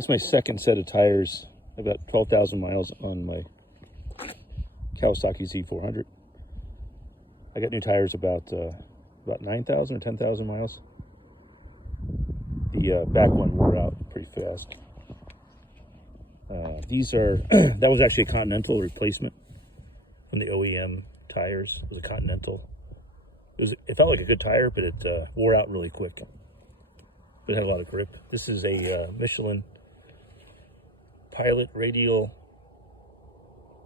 This is my second set of tires. I've got 12,000 miles on my Kawasaki Z400. I got new tires about 9,000 or 10,000 miles. The back one wore out pretty fast. These are, that was actually a Continental replacement from the OEM tires. It was a Continental. It felt like a good tire, but it wore out really quick. But it had a lot of grip. This is a Michelin Pilot Radial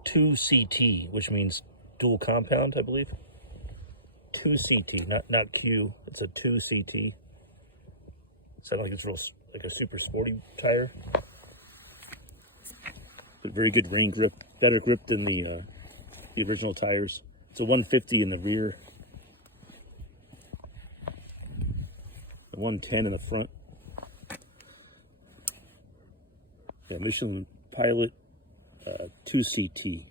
2CT, which means dual compound, I believe. 2CT, not Q. It's a 2CT. Sounds like it's real, like a super sporty tire. But very good rain grip, better grip than the original tires. It's a 150 in the rear, a 110 in the front. Yeah, Michelin Pilot 2CT.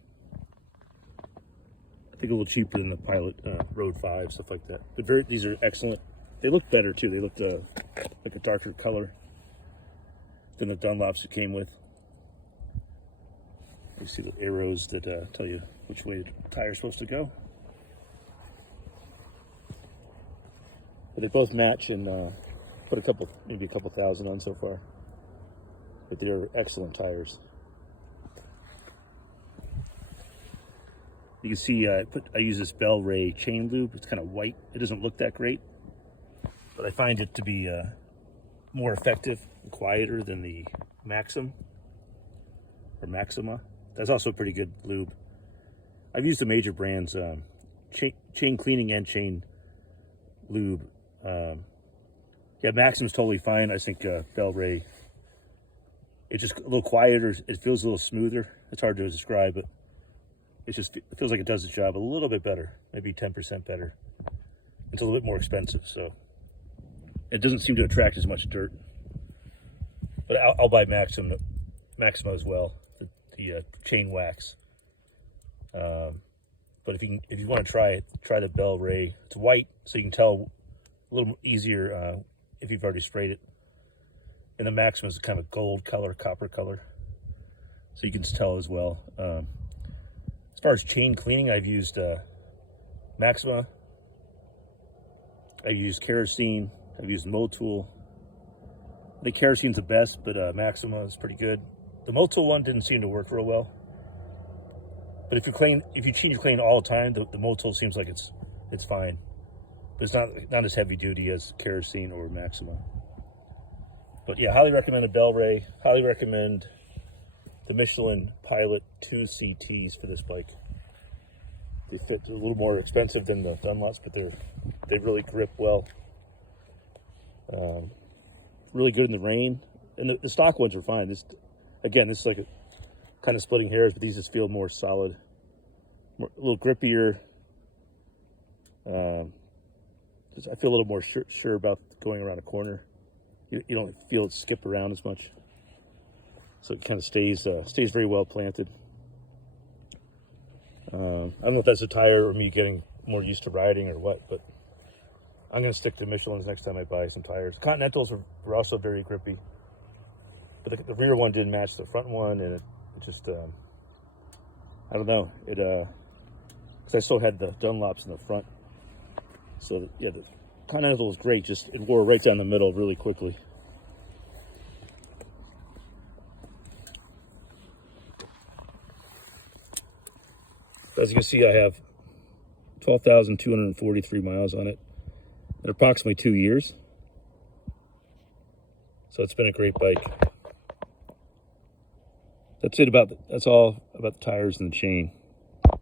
I think a little cheaper than the Pilot Road 5, stuff like that. But these are excellent. They look better too. They look like a darker color than the Dunlops it came with. You see the arrows that tell you which way the tire's supposed to go. But they both match, and put maybe a couple thousand on so far. But they're excellent tires. You can see I use this Bell Ray chain lube. It's kind of white. It doesn't look that great, but I find it to be more effective and quieter than the Maxima. That's also a pretty good lube. I've used the major brands, chain cleaning and chain lube. Yeah, Maxima's totally fine. I think Bell Ray, it's just a little quieter. It feels a little smoother. It's hard to describe, but it feels like it does its job a little bit better, maybe 10% better. It's a little bit more expensive, so it doesn't seem to attract as much dirt. But I'll buy Maxima as well, the chain wax. But if you want to try it, try the Bell Ray. It's white, so you can tell a little easier if you've already sprayed it. And the Maxima is kind of gold color, copper color, so you can tell as well. As far as chain cleaning, I've used Maxima, I've used kerosene, I've used Motul. I think kerosene's the best, but Maxima is pretty good. The Motul one didn't seem to work real well. But if you change your clean all the time, the Motul seems like it's fine. But it's not as heavy duty as kerosene or Maxima. But yeah, highly recommend a Bell Ray. Highly recommend the Michelin Pilot 2CTs for this bike. They fit a little more expensive than the Dunlops, but they really grip well. Really good in the rain, and the stock ones are fine. This is like a kind of splitting hairs, but these just feel more solid, a little grippier. I feel a little more sure about going around a corner. You don't feel it skip around as much, so it kind of stays very well planted. I don't know if that's a tire or me getting more used to riding or what, but I'm going to stick to Michelin's next time I buy some tires. Continentals were also very grippy, but the rear one didn't match the front one, and it just, I don't know, because I still had the Dunlops in the front. So yeah, the Continental was great, just it wore right down the middle really quickly. As you can see, I have 12,243 miles on it in approximately 2 years. So it's been a great bike. That's all about the tires and the chain.